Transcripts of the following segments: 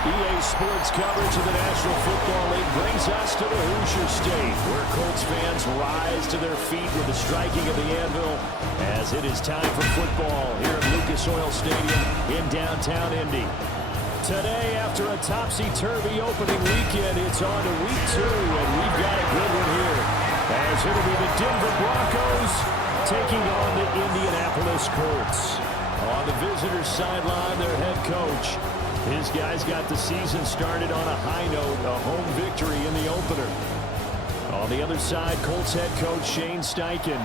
EA Sports coverage of the National Football League brings us to the Hoosier State, where Colts fans rise to their feet with the striking of the anvil as it is time for football here at Lucas Oil Stadium in downtown Indy. Today, after a topsy-turvy opening weekend, it's on to week 2, and we've got a good one here, as it'll be the Denver Broncos taking on the Indianapolis Colts. On the visitors' sideline, their head coach. His guys got the season started on a high note, a home victory in the opener. On the other side, Colts head coach Shane Steichen.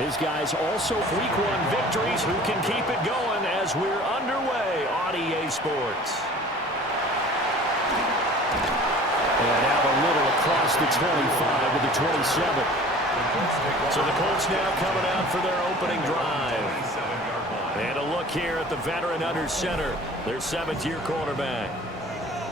His guys also week 1 victories. Who can keep it going as we're underway on EA Sports? And now a little across the 25 to the 27. So the Colts now coming out for their opening drive. And a look here at the veteran under center, their 7th-year quarterback.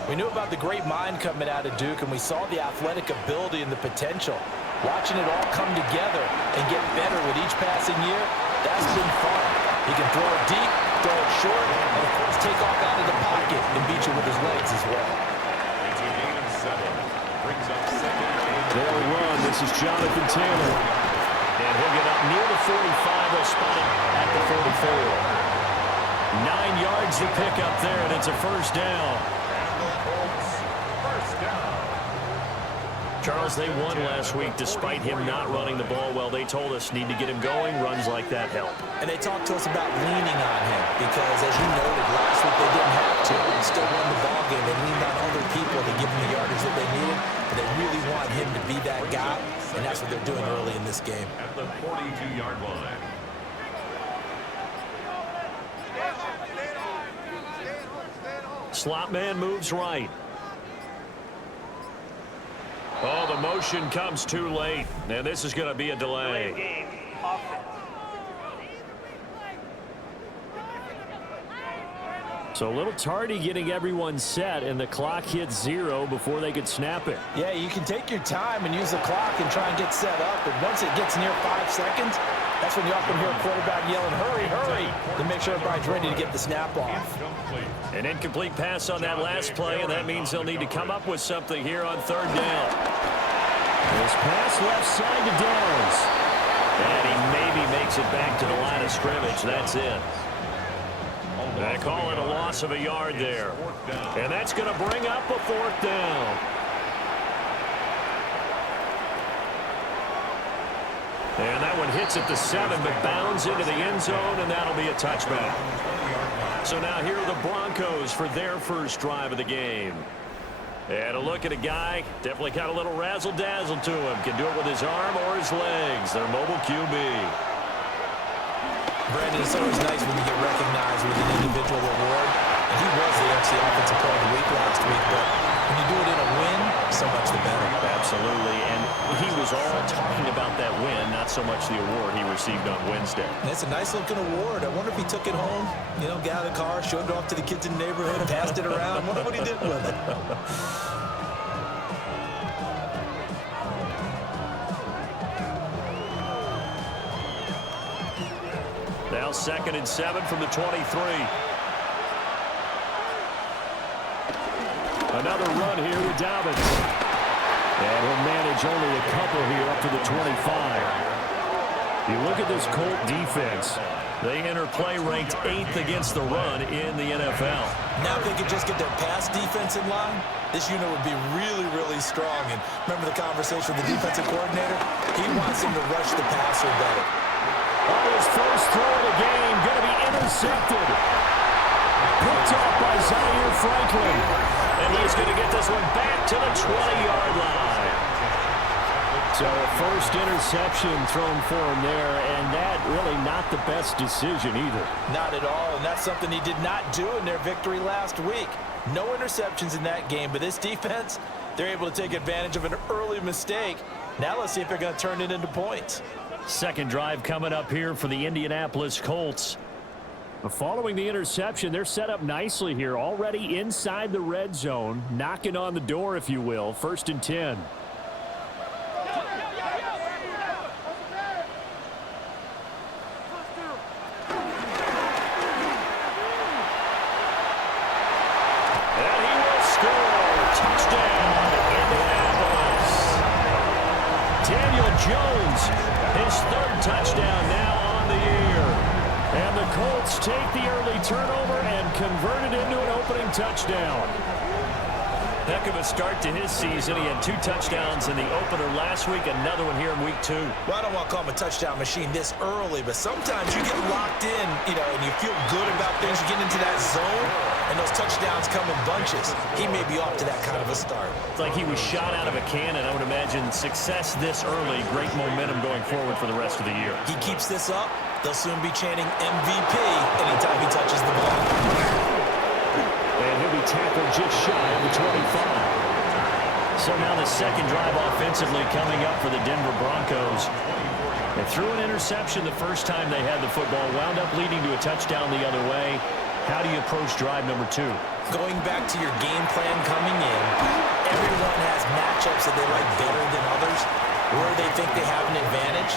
We knew about the great mind coming out of Duke, and we saw the athletic ability and the potential. Watching it all come together and get better with each passing year, that's been fun. He can throw it deep, throw it short, and of course take off out of the pocket and beat you with his legs as well. They'll run. This is Jonathan Taylor. And he'll get up near the 45. They'll spot him at the 44. 9 yards to pick up there, and it's a first down. Charles, they won last week despite him not running the ball well. They told us need to get him going. Runs like that help. And they talked to us about leaning on him because, as you noted, last week they didn't have to. They still won the ball game. They leaned on other people to give them the yardage that they needed. But they really want him to be that guy, and that's what they're doing early in this game. At the 42-yard line. Slot man moves right. Oh, the motion comes too late, and this is going to be a delay. So a little tardy getting everyone set, and the clock hits 0 before they could snap it. Yeah, you can take your time and use the clock and try and get set up, but once it gets near 5 seconds, that's when you often hear a quarterback yelling, hurry, hurry, to make sure everybody's ready to get the snap off. An incomplete pass on that last play, and that means they'll need to come up with something here on 3rd down. This pass left side to Downs. And he maybe makes it back to the line of scrimmage. That's it. They call it a loss of a yard there. And that's going to bring up a 4th down. And that one hits at the 7, but bounds into the end zone, and that'll be a touchback. So now here are the Broncos for their first drive of the game. And a look at a guy, definitely got a little razzle-dazzle to him. Can do it with his arm or his legs. Their mobile QB. Brandon, it's always nice when you get recognized with an individual award. And he was the FC Offensive Player of the Week last week, but when you do it in a win, so much the better. Absolutely, and he was all talking about that win, not so much the award he received on Wednesday. It's a nice-looking award. I wonder if he took it home, got out of the car, showed it off to the kids in the neighborhood, passed it around. I wonder what he did with it. Now 2nd and 7 from the 23. Another run here with Dobbins. And he'll manage only a couple here up to the 25. You look at this Colt defense. They enter play ranked 8th against the run in the NFL. Now if they could just get their pass defense in line, this unit would be really, really strong. And remember the conversation with the defensive coordinator? He wants him to rush the passer better. On his first throw of the game, going to be intercepted. Picked up by Zaire Franklin. And he's going to get this one back to the 20-yard line. So a first interception thrown for him there, and that really not the best decision either. Not at all, and that's something he did not do in their victory last week. No interceptions in that game, but this defense, they're able to take advantage of an early mistake. Now let's see if they're going to turn it into points. Second drive coming up here for the Indianapolis Colts. Following the interception, they're set up nicely here, already inside the red zone, knocking on the door, if you will. 1st and 10. And he will Touchdown, Indianapolis. Daniel Jones, his third touchdown now on the year. And the Colts take the early turnover and convert it into an opening touchdown. Heck of a start to his season. He had 2 touchdowns in the opener last week, another one here in week 2. Well, I don't want to call him a touchdown machine this early, but sometimes you get locked in, and you feel good about things. You get into that zone, and those touchdowns come in bunches. He may be off to that kind of a start. It's like he was shot out of a cannon. I would imagine success this early, great momentum going forward for the rest of the year. He keeps this up, they'll soon be chanting MVP anytime he touches the ball. And he'll be tackled just shy of the 25. So now the second drive offensively coming up for the Denver Broncos. They threw an interception the first time they had the football, wound up leading to a touchdown the other way. How do you approach drive number 2? Going back to your game plan coming in, everyone has matchups that they like better than others, where they think they have an advantage.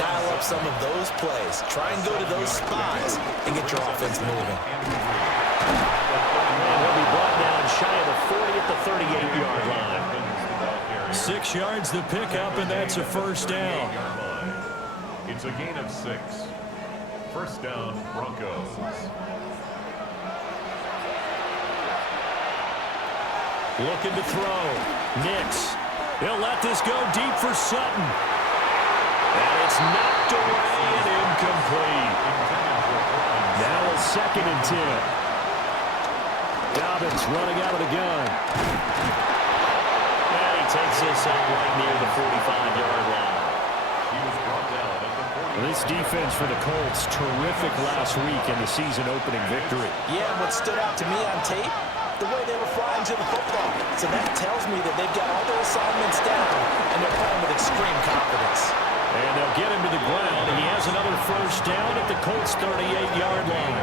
Dial up some of those plays. Try and go to those spots and get your offense moving. And he'll be brought down shy of the 40 at the 38-yard line. 6 yards the pickup, and that's a first down. It's a gain of 6. First down, Broncos. Looking to throw. Nix. He'll let this go deep for Sutton. And it's knocked away and incomplete. Now a 2nd and 10. Dobbins running out of the gun. And he takes this out right near the 45-yard line. He was brought down at the 40. This defense for the Colts, terrific last week in the season-opening victory. Yeah, and what stood out to me on tape, the way they were flying to the football. So that tells me that they've got all their assignments down, and they're playing with extreme confidence. And they'll get him to the ground. He has another first down at the Colts' 38-yard line.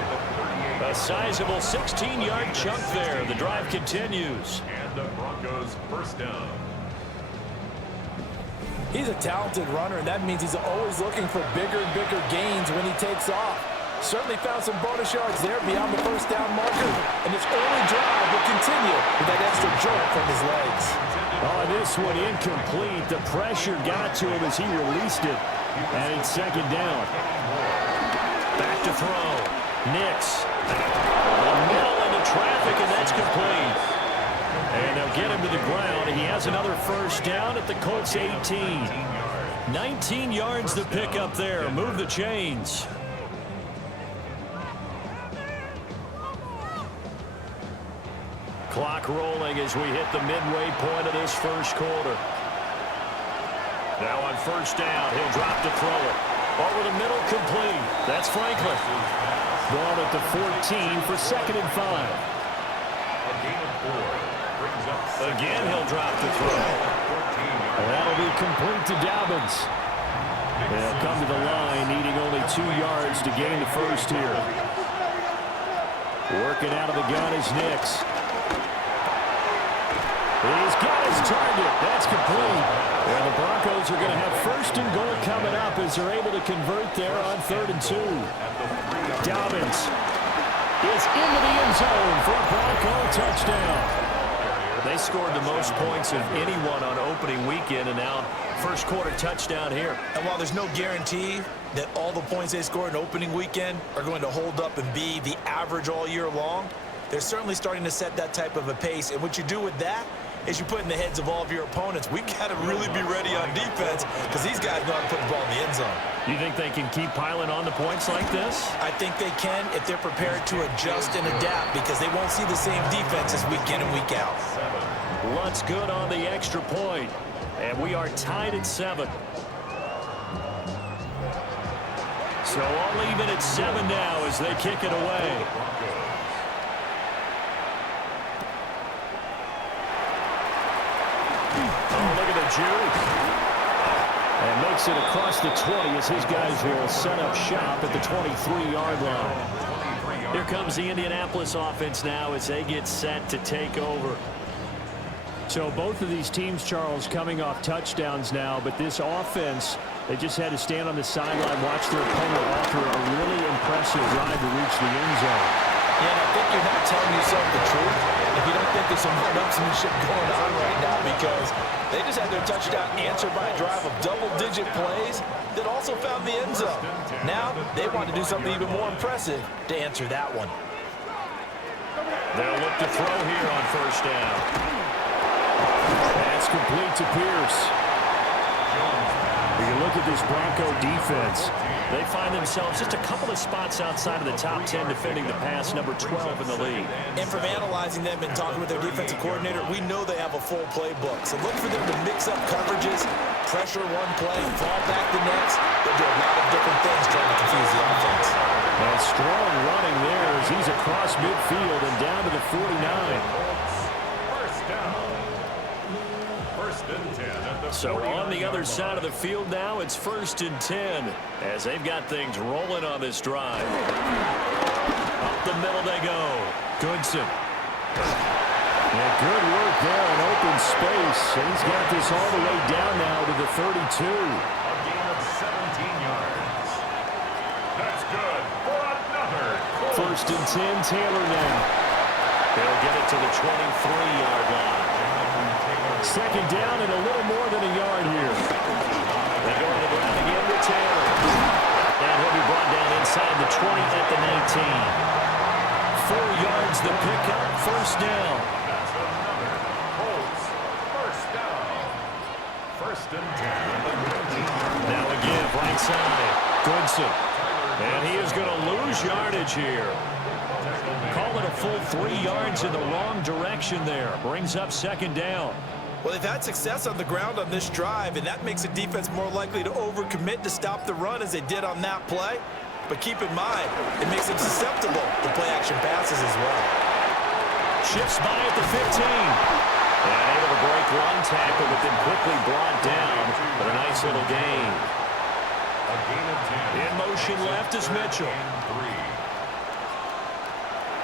A sizable 16-yard chunk there. The drive continues. And the Broncos first down. He's a talented runner, and that means he's always looking for bigger and bigger gains when he takes off. Certainly found some bonus yards there beyond the first down marker, and his early drive will continue with that extra jolt from his legs. Oh, this one incomplete. The pressure got to him as he released it. And it's 2nd down. Back to throw. Nix. The middle into traffic, and that's complete. And they'll get him to the ground. He has another first down at the Colts 18. 19 yards to pick up there. Move the chains. Clock rolling as we hit the midway point of this first quarter. Now on first down, he'll drop to throw it. Over the middle, complete. That's Franklin. Ball at the 14 for 2nd and 5. A gain of 4 brings up Again, he'll drop to throw. And that'll be complete to Dobbins. They'll come to the line, needing only 2 yards to gain the first here. Working out of the gun is Nix. He's got his target. That's complete. And the Broncos are going to have 1st and goal coming up as they're able to convert there on 3rd and 2. Dobbins is into the end zone for a Bronco touchdown. They scored the most points of anyone on opening weekend, and now first quarter touchdown here. And while there's no guarantee that all the points they scored in opening weekend are going to hold up and be the average all year long, they're certainly starting to set that type of a pace. And what you do with that is you put in the heads of all of your opponents, we've got to really be ready on defense because these guys know how to put the ball in the end zone. You think they can keep piling on the points like this? I think they can if they're prepared to adjust and adapt because they won't see the same defenses week in and week out. Luntz good on the extra point, and we are tied at 7. So all even at 7 now as they kick it away. Oh, look at the juke. And makes it across the 20 as his guys will set up shop at the 23-yard line. Here comes the Indianapolis offense now as they get set to take over. So both of these teams, Charles, coming off touchdowns now, but this offense, they just had to stand on the sideline, watch their opponent offer a really impressive drive to reach the end zone. Yeah, and I think you're not telling yourself the truth if you don't think there's some one-upsmanship going on right now because they just had their touchdown answered by a drive of double-digit plays that also found the end zone. Now they want to do something even more impressive to answer that one. They'll look to throw here on first down. That's complete to Pierce. When you look at this Bronco defense, they find themselves just a couple of spots outside of the top 10 defending the pass, number 12 in the league. And from analyzing them and talking with their defensive coordinator, we know they have a full playbook. So look for them to mix up coverages, pressure one play, fall back the next. They'll do a lot of different things trying to confuse the offense. And strong running there as he's across midfield and down to the 49. First down. First and 10 at the So on the other side of the field now, it's first and 10 as they've got things rolling on this drive. Up the middle they go. Goodson. Yeah, good work there in open space. And he's got this all the way down now to the 32. A gain of 17 yards. That's good for another. First and 10, Taylor now. They'll get it to the 23-yard line. Second down and a little more than a yard here. They go to the ground again with Taylor. And he'll be brought down inside the 20 at the 19. 4 yards the pickup, first down. That's another Colts first down. First and 10. Now again, right side, Goodson. And he is going to lose yardage here. Call it a full 3 yards in the wrong direction there. Brings up second down. Well, they've had success on the ground on this drive, and that makes a defense more likely to overcommit to stop the run as they did on that play. But keep in mind, it makes them susceptible to play-action passes as well. Shifts by at the 15. And able to break one tackle, but then quickly brought down. But a nice little gain. A gain of 10. In motion left is Mitchell.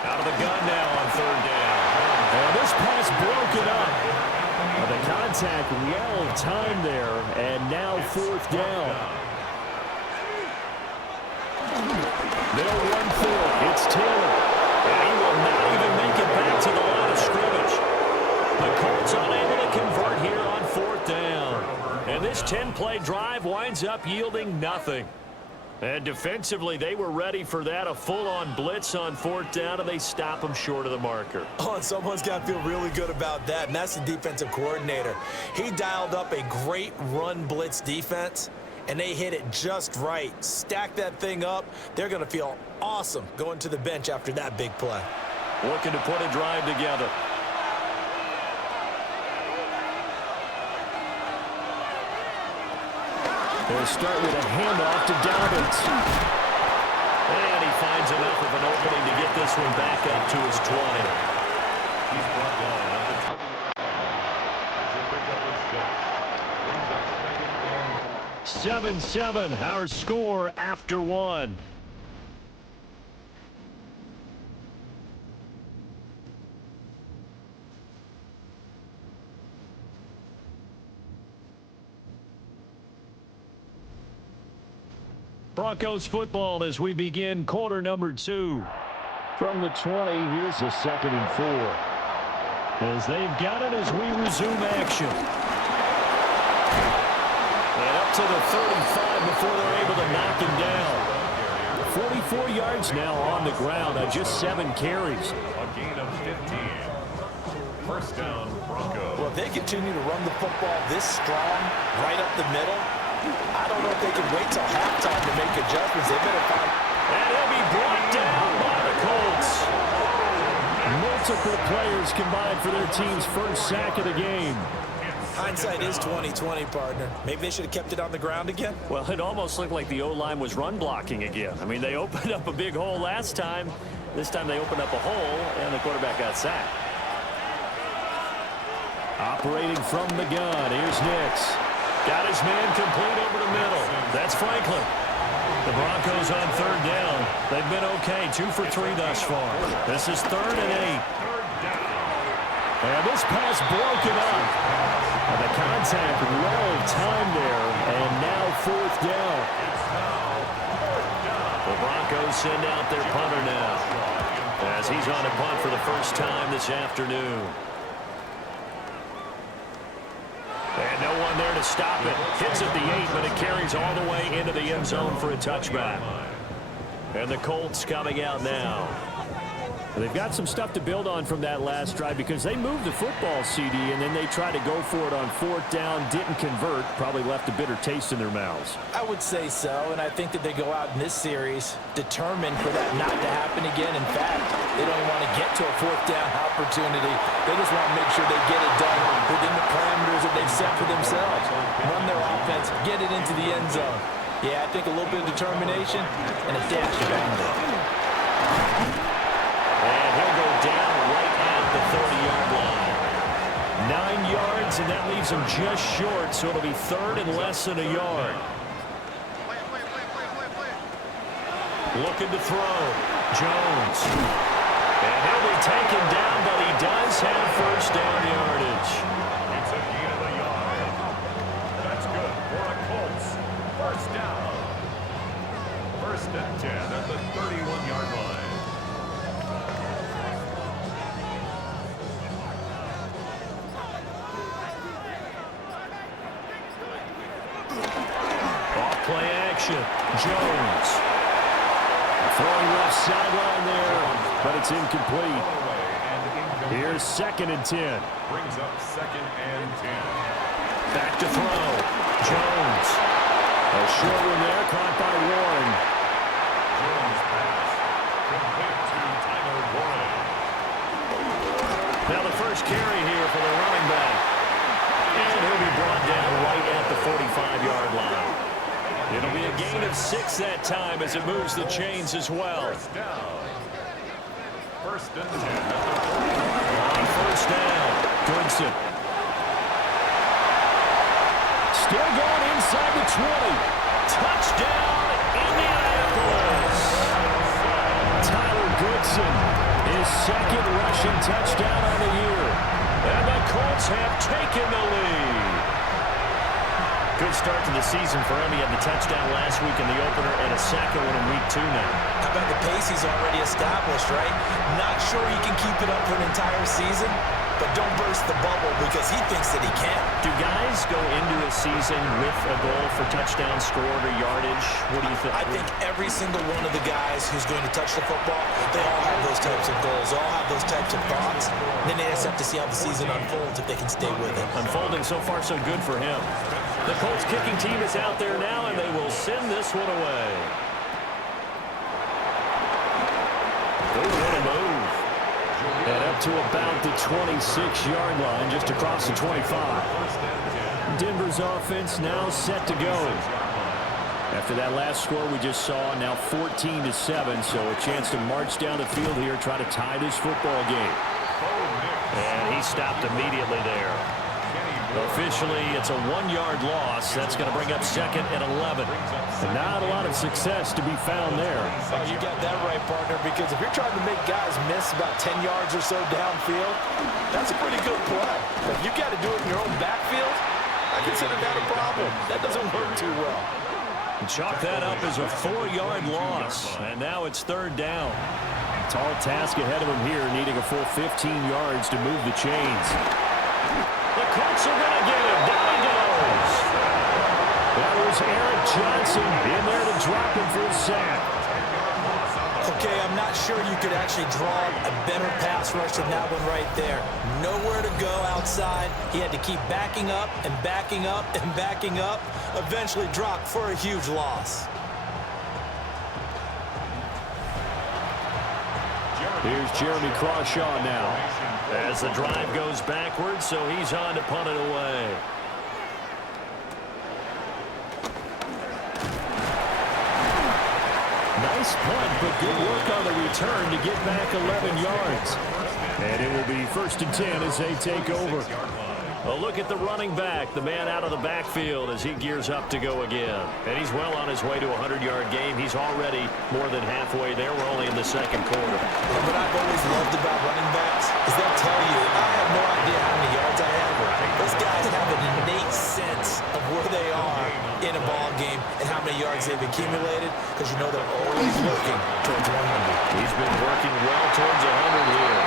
Out of the gun now on third down. And this pass broken up. The contact well timed there, and now fourth down. They'll run for it. It's Taylor. And he will not even make it back to the line of scrimmage. The Colts unable to convert here on fourth down. And this 10-play drive winds up yielding nothing. And defensively, they were ready for that, a full-on blitz on fourth down, and they stop them short of the marker. Oh, and someone's got to feel really good about that, and that's the defensive coordinator. He dialed up a great run blitz defense, and they hit it just right. Stack that thing up. They're going to feel awesome going to the bench after that big play. Looking to put a drive together. They'll start with a handoff to Dobbins. And he finds enough of an opening to get this one back up to his 20. He's brought down at the top. He'll pick up a 6. 7-7, our score after one. Broncos football as we begin quarter number 2. From the 20, here's a 2nd and 4. As they've got it as we resume action. And up to the 35 before they're able to knock him down. 44 yards now on the ground on just 7 carries. A gain of 15. First down, Broncos. Well, if they continue to run the football this strong, right up the middle, I don't know if they can wait till halftime to make adjustments. They better find. And he'll be brought down by the Colts. Multiple players combined for their team's first sack of the game. Hindsight is 20/20, partner. Maybe they should have kept it on the ground again. Well, it almost looked like the O-line was run blocking again. I mean, they opened up a big hole last time. This time they opened up a hole, and the quarterback got sacked. Operating from the gun, here's Nix. Got his man complete over the middle. That's Franklin. The Broncos on third down. They've been okay, 2 for 3 thus far. This is 3rd and 8. And this pass broken up. And the contact well timed there. And now 4th down. The Broncos send out their punter now, as he's on a punt for the first time this afternoon. And no one there to stop it. Hits at the 8, but it carries all the way into the end zone for a touchback. And the Colts coming out now. They've got some stuff to build on from that last drive because they moved the football, CD, and then they tried to go for it on 4th down, didn't convert, probably left a bitter taste in their mouths. I would say so, and I think that they go out in this series determined for that not to happen again. In fact, they don't even want to get to a 4th down opportunity. They just want to make sure they get it done within the parameters that they've set for themselves. Run their offense, get it into the end zone. Yeah, I think a little bit of determination and a dash of anger. And he'll go down right at the 30-yard line. 9 yards, and that leaves him just short, so it'll be 3rd and less than a yard. Looking to throw. Jones. And he'll be taken down, but he does have 1st down yardage. It's a gain of a yard. That's good for a Colts. 1st down. 1st and 10 at the 31-yard line. Play action. Jones. Throwing left sideline there, but it's incomplete. Here's 2nd and 10. Brings up 2nd and 10. Back to throw. Jones. A short one there, caught by Warren. Jones pass. Complete to Tyler Warren. Now the first carry here for the running back. And he'll be brought down right at the 45-yard line. It'll be a gain of 6 that time as it moves the chains as well. 1st down. 1st and 10 at the 40. On 1st down, Goodson. Still going inside the 20. Touchdown, Indianapolis. Tyler Goodson, his 2nd rushing touchdown on the year. And the Colts have taken the lead. Good start to the season for him. He had the touchdown last week in the opener and a 2nd one in week 2 now. How about the pace he's already established, right? Not sure he can keep it up for an entire season, but don't burst the bubble because he thinks that he can. Do guys go into a season with a goal for touchdown scored or yardage? What do you think? I think every single one of the guys who's going to touch the football, they all have those types of goals, all have those types of thoughts. And then they just have to see how the season unfolds if they can stay with it. Unfolding so far so good for him. The Colts kicking team is out there now, and they will send this one away. They want to move. And up to about the 26-yard line, just across the 25. Denver's offense now set to go. After that last score we just saw, now 14-7, so a chance to march down the field here, try to tie this football game. And he stopped immediately there. Officially, it's a 1-yard loss. That's going to bring up 2nd and 11. And not a lot of success to be found there. Oh, you got that right, partner, because if you're trying to make guys miss about 10 yards or so downfield, that's a pretty good play. But if you got to do it in your own backfield, I consider that a problem. That doesn't work too well. Chalk that up as a 4-yard loss. And now it's 3rd down. Tall task ahead of him here, needing a full 15 yards to move the chains. The Colts are going to get him. Down he goes. That was Eric Johnson in there to drop him for a sack. Okay, I'm not sure you could actually draw a better pass rush than that one right there. Nowhere to go outside. He had to keep backing up and backing up and backing up. Eventually dropped for a huge loss. Here's Jeremy Crawshaw now. As the drive goes backwards, so he's on to punt it away. Nice punt, but good work on the return to get back 11 yards. And it will be 1st and 10 as they take over. A look at the running back, the man out of the backfield as he gears up to go again. And he's well on his way to a 100-yard game. He's already more than halfway there. We're only in the 2nd quarter. And what I've always loved about running backs is they'll tell you, I have no idea how many yards I have. Those guys have an innate sense of where they are in a ball game and how many yards they've accumulated, because you know they're always working towards 100. He's been working well towards 100 here.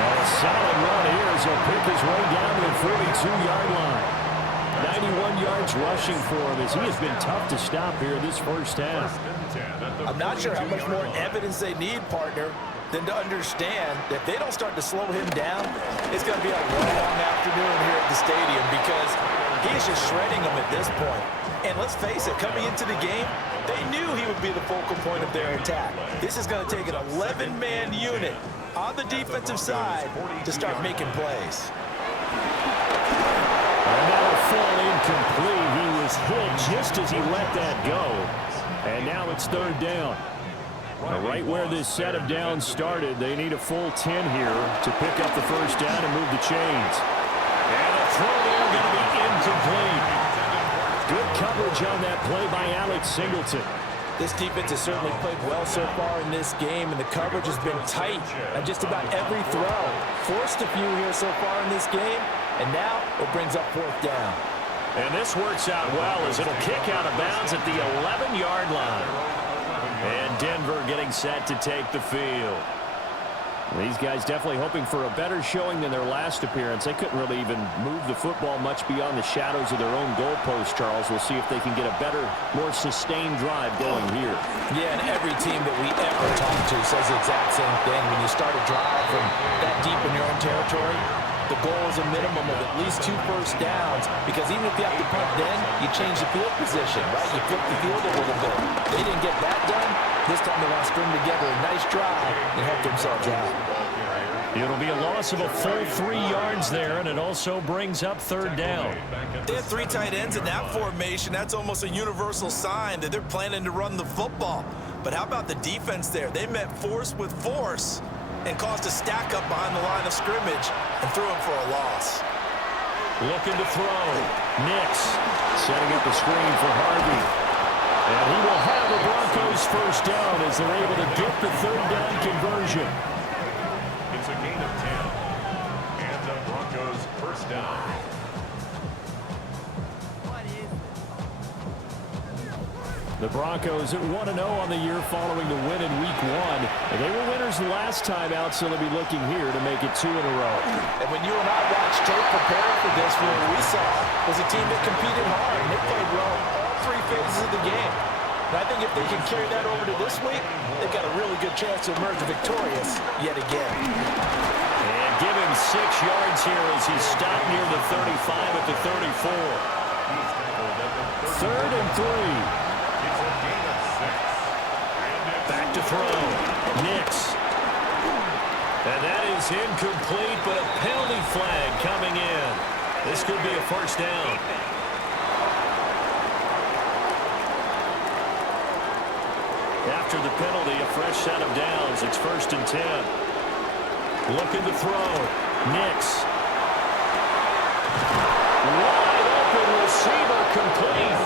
And a solid run here as he'll pick his way down to the 42-yard line. 91 yards rushing for him as he has been tough to stop here this first half. I'm not sure how much more evidence they need, partner, than to understand that if they don't start to slow him down, it's going to be a long afternoon here at the stadium because he's just shredding them at this point. And let's face it, coming into the game, they knew he would be the focal point of their attack. This is going to take an 11-man unit on the defensive side to start making plays. Another fall incomplete. He was hit just as he let that go. And now it's third down. Right where this set of downs started, they need a full 10 here to pick up the first down and move the chains. And a throw there going to be incomplete. Good coverage on that play by Alex Singleton. This defense has certainly played well so far in this game, and the coverage has been tight on just about every throw. Forced a few here so far in this game, and now it brings up fourth down. And this works out well as it'll kick out of bounds at the 11-yard line. And Denver getting set to take the field. These guys definitely hoping for a better showing than their last appearance. They couldn't really even move the football much beyond the shadows of their own goalpost, Charles. We'll see if they can get a better, more sustained drive going here. Yeah, and every team that we ever talk to says the exact same thing. When you start a drive from that deep in your own territory, the goal is a minimum of at least 2 first downs, because even if you have to punt then, you change the field position, right? You flip the field a little bit. They didn't get that done. This time they want to string together a nice drive and help themselves out. It'll be a loss of a full 3 yards there, and it also brings up third down. They have 3 tight ends in that formation. That's almost a universal sign that they're planning to run the football. But how about the defense there? They met force with force and caused a stack up behind the line of scrimmage and threw him for a loss. Looking to throw. Nix setting up a screen for Harvey. And he will have the Broncos first down as they're able to get the third down conversion. It's a gain of 10. And the Broncos first down. The Broncos at 1-0 on the year following the win in Week 1. And they were winners last time out, so they'll be looking here to make it 2 in a row. And when you and I watched tape preparing for this, what we saw was a team that competed hard, and they played well all 3 phases of the game. And I think if they can carry that over to this week, they've got a really good chance to emerge victorious yet again. And give him 6 yards here as he's stopped near the 35 at the 34. Third and 3. Back to throw. Nix. And that is incomplete, but a penalty flag coming in. This could be a first down. After the penalty, a fresh set of downs. It's first and 10. Looking to throw. Nix. Wide open receiver complete.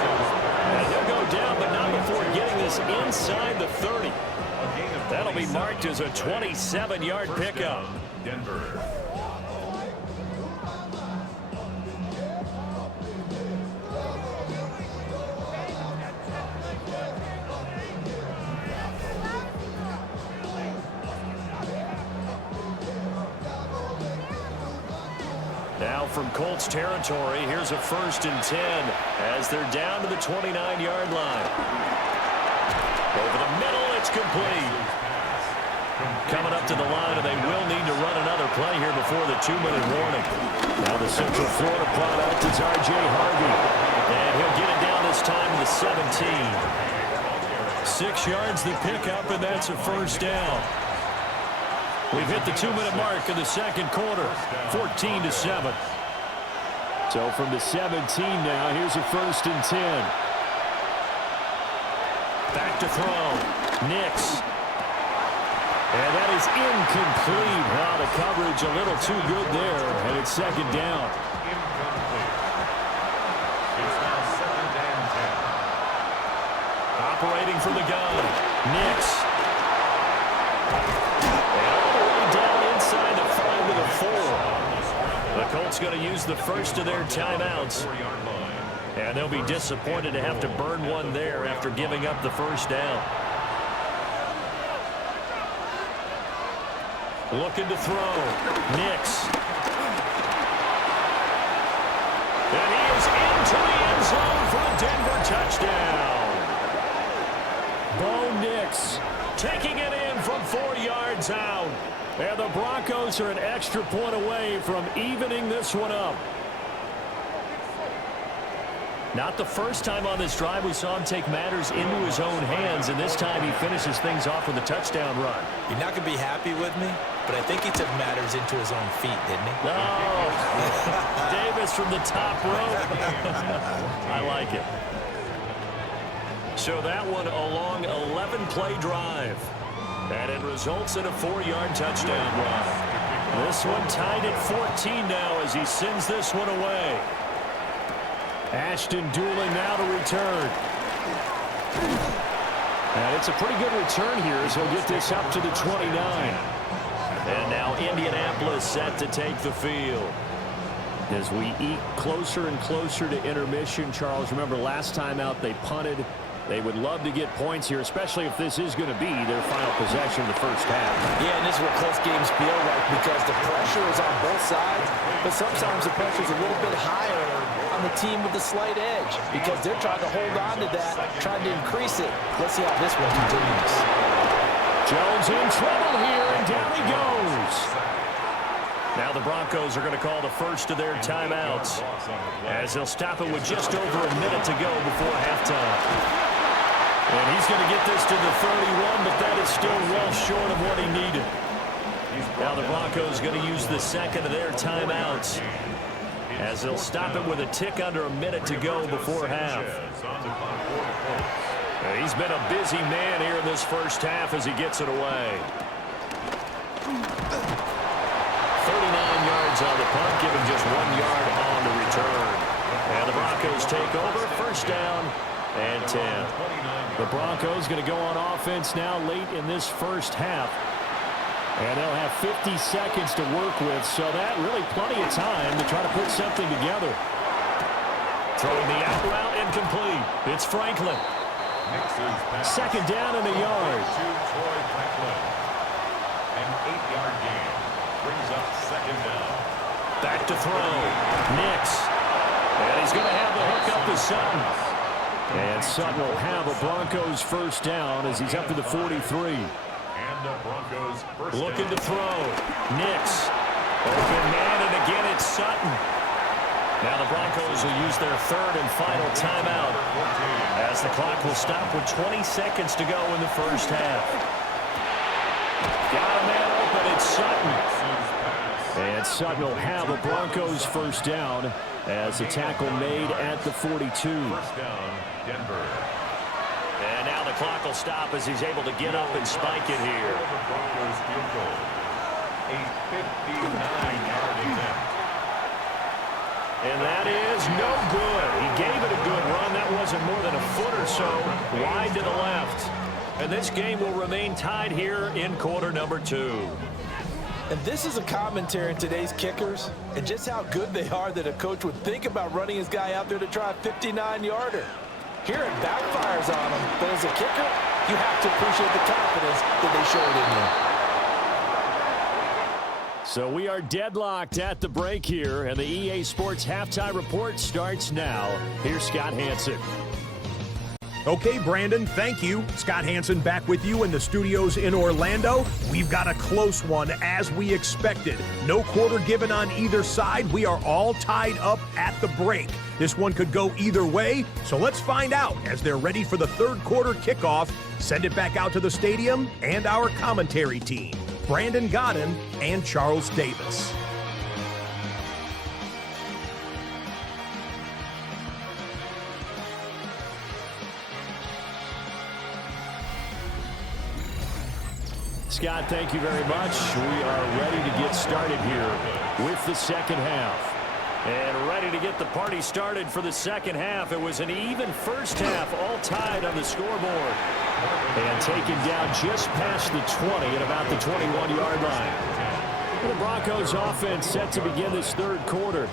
And he'll go down, but not before getting this inside the 30. That'll be marked as a 27-yard pickup. Denver. Now from Colts territory, here's a first and 10 as they're down to the 29-yard line. Over the middle, it's complete. Coming up to the line, and they will need to run another play here before the 2-minute warning. Now the Central Florida product is R.J. Harvey, and he'll get it down this time to the 17. 6 yards the pickup, and that's a first down. We've hit the 2-minute mark in the second quarter, 14-7. So from the 17 now, here's a first and 10. Back to throw. Nix. And that is incomplete. Wow, the coverage a little too good there, and it's second down. It's now 2nd and 10. Operating from the gun. Nix. And all the way down inside the 5 to the 4. The Colts going to use the first of their timeouts. And they'll be disappointed to have to burn one there after giving up the first down. Looking to throw. Nix. And he is into taking it in from 4 yards out. And the Broncos are an extra point away from evening this one up. Not the first time on this drive we saw him take matters into his own hands, and this time he finishes things off with a touchdown run. You're not going to be happy with me, but I think he took matters into his own feet, didn't he? Oh, Davis from the top rope. I like it. So that one a long 11-play drive. And it results in a 4-yard touchdown run. This one tied at 14 now as he sends this one away. Ashton Dooling now to return. And it's a pretty good return here as he'll get this up to the 29. And now Indianapolis set to take the field. As we eke closer and closer to intermission, Charles, remember last time out they punted. They would love to get points here, especially if this is going to be their final possession of the first half. Yeah, and this is what close games feel like because the pressure is on both sides, but sometimes the pressure is a little bit higher on the team with the slight edge because they're trying to hold on to that, trying to increase it. Let's see how this one continues. Jones in trouble here, and down he goes. Now the Broncos are going to call the first of their timeouts as they'll stop it with just over a minute to go before halftime. And he's going to get this to the 31, but that is still well short of what he needed. Now the Broncos going to use the second of their timeouts as they'll stop it with a tick under a minute to go before half. And he's been a busy man here in this first half as he gets it away. 39 yards on the punt, giving just 1 yard on the return. And the Broncos take over, first down and 10. The Broncos going to go on offense now late in this first half. And they'll have 50 seconds to work with, so that really plenty of time to try to put something together. Throwing the out route incomplete. It's Franklin. Second down and a yard. An 8-yard gain brings up second down. Back to throw. Nix. And he's going to have the hook up to Sutton. And Sutton will have a Broncos first down as he's up to the 43. And the Broncos first looking down. to throw. Nix. Open man, and again it's Sutton. Now the Broncos will use their third and final timeout as the clock will stop with 20 seconds to go in the first half. Got a man open, it's Sutton. And Sutton will have a Broncos first down as the tackle made at the 42. First down, Denver. And now the clock will stop as he's able to get up and spike it here. The Broncos field goal. A 59-yard attempt. And that is no good. He gave it a good run. That wasn't more than a foot or so wide to the left. And this game will remain tied here in quarter number 2. And this is a commentary in today's kickers and just how good they are that a coach would think about running his guy out there to try a 59-yarder. Here it backfires on him, but as a kicker, you have to appreciate the confidence that they showed in you. So we are deadlocked at the break here, and the EA Sports Halftime Report starts now. Here's Scott Hanson. Okay, Brandon, thank you. Scott Hanson back with you in the studios in Orlando. We've got a close one, as we expected. No quarter given on either side. We are all tied up at the break. This one could go either way, so let's find out as they're ready for the third quarter kickoff. Send it back out to the stadium and our commentary team, Brandon Godden and Charles Davis. Scott, thank you very much. We are ready to get started here with the second half. And ready to get the party started for the second half. It was an even first half, all tied on the scoreboard. And taken down just past the 20 at about the 21-yard line. The Broncos offense set to begin this third quarter.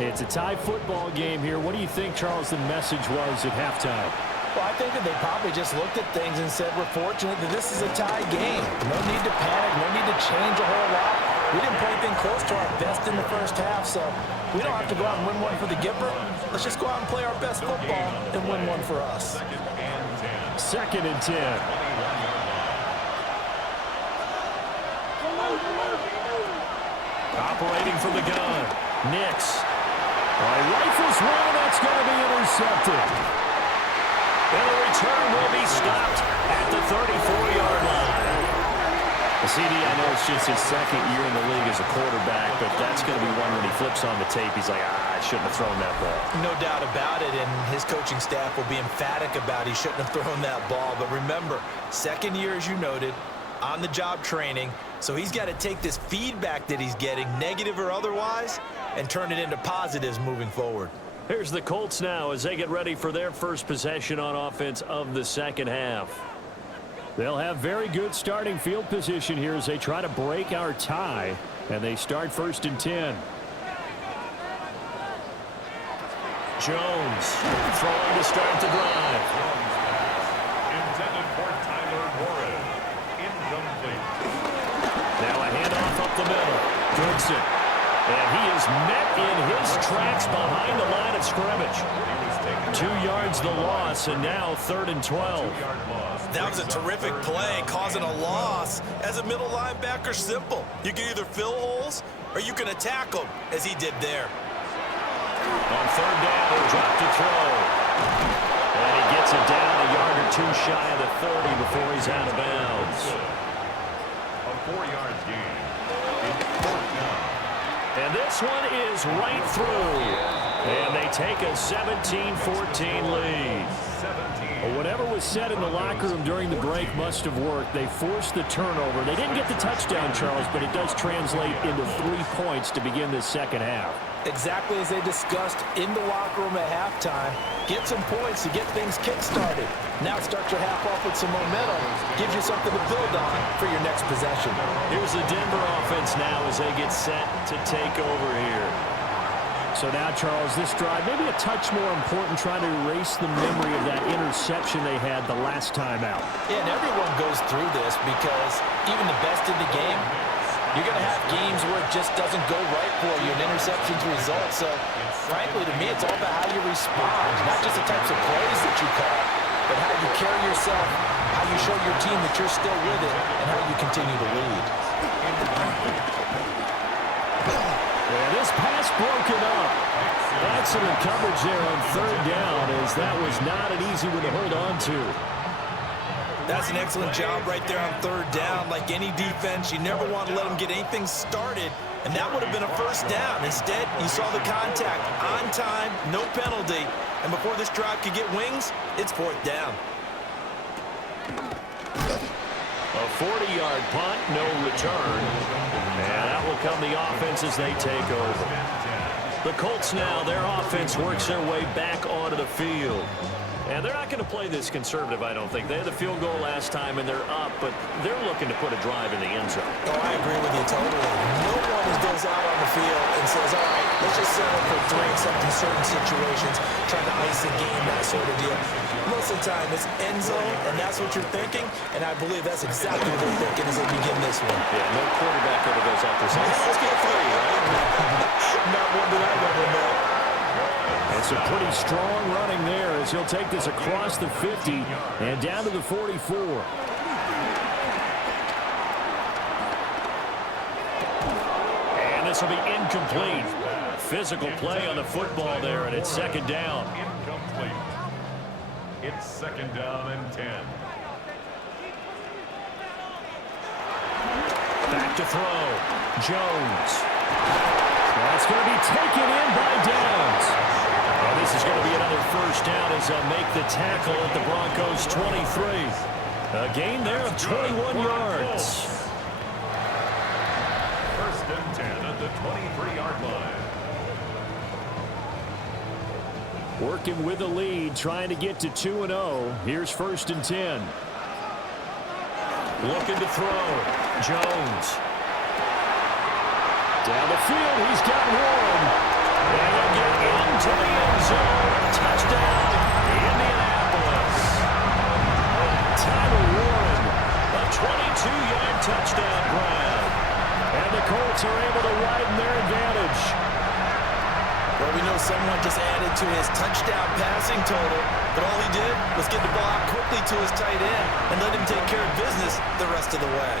It's a tie football game here. What do you think, Charles, the message was at halftime? Well, I think that they probably just looked at things and said, we're fortunate that this is a tie game. No need to panic, no need to change a whole lot. We didn't play anything close to our best in the first half, so we don't have to go out and win one for the Gipper. Let's just go out and play our best football and win one for us. Second and 10. Operating from the gun. Nix. Rifles one. That's going to be intercepted. And the return will be stopped at the 34-yard line. CD, I know it's just his second year in the league as a quarterback, but that's going to be one when he flips on the tape, he's like, I shouldn't have thrown that ball. No doubt about it, and his coaching staff will be emphatic about he shouldn't have thrown that ball. But remember, second year, as you noted, on-the-job training, so he's got to take this feedback that he's getting, negative or otherwise, and turn it into positives moving forward. Here's the Colts now as they get ready for their first possession on offense of the second half. They'll have very good starting field position here as they try to break our tie, and they start 1st and 10. Jones throwing to start the drive. Intended for Tyler Warren. Incomplete. Now a handoff up the middle. Goodson. And he is met in his tracks behind the line of scrimmage. 2 yards the loss, and now 3rd and 12. That was a terrific play, causing a loss. As a middle linebacker, simple. You can either fill holes or you can attack them, as he did there. On 3rd down, he'll drop to throw. And he gets it down a yard or 2 shy of the 30 before he's out of bounds. A 4-yard gain. It's 4th down. And this one is right through. And they take a 17-14 lead. Well, whatever was said in the locker room during the break must have worked. They forced the turnover. They didn't get the touchdown, Charles, but it does translate into 3 points to begin the second half. Exactly as they discussed in the locker room at halftime. Get some points to get things kick-started. Now start your half off with some momentum. Gives you something to build on for your next possession. Here's the Denver offense now as they get set to take over here. So now, Charles, this drive, maybe a touch more important, trying to erase the memory of that interception they had the last time out. Yeah, and everyone goes through this because even the best in the game, you're going to have games where it just doesn't go right for you, and interceptions result. So, frankly, to me, it's all about how you respond, not just the types of plays that you call, but how you carry yourself, how you show your team that you're still with it, and how you continue to lead. And this pass broken up. Excellent coverage there on 3rd down, as that was not an easy one to hold on to. That's an excellent job right there on 3rd down. Like any defense, you never want to let them get anything started, and that would have been a 1st down. Instead, you saw the contact on time, no penalty, and before this drive could get wings, it's 4th down. A 40-yard punt, no return. And that will come the offense as they take over. The Colts now, their offense works their way back onto the field. And they're not going to play this conservative, I don't think. They had the field goal last time, and they're up, but they're looking to put a drive in the end zone. Oh, I agree with you totally. No one goes out on the field and says, all right, let's just settle for 3 except in certain situations, trying to ice the game, that sort of deal. Most of the time, it's end zone, and that's what you're thinking, and I believe that's exactly what they're thinking as they begin this one. Yeah, no quarterback ever goes out there saying, let's get 3, right? Not one that I've ever met. And some pretty strong running there as he'll take this across the 50 and down to the 44. And this will be incomplete. Physical play on the football there, and it's 2nd down. Incomplete. It's 2nd down and 10. Back to throw. Jones. That's going to be taken in by Downs. And this is going to be another 1st down as they'll make the tackle at the Broncos' 23. A gain there of 21 yards. 1st and 10 at the 23-yard line. Working with the lead, trying to get to 2-0. Here's 1st and 10. Looking to throw. Jones. Down the field, he's got one. And he'll get into the end zone. Touchdown, Indianapolis. Tyler Warren, a 22-yard touchdown grab. And the Colts are able to widen their advantage. Well, we know someone just added to his touchdown passing total, but all he did was get the ball out quickly to his tight end and let him take care of business the rest of the way.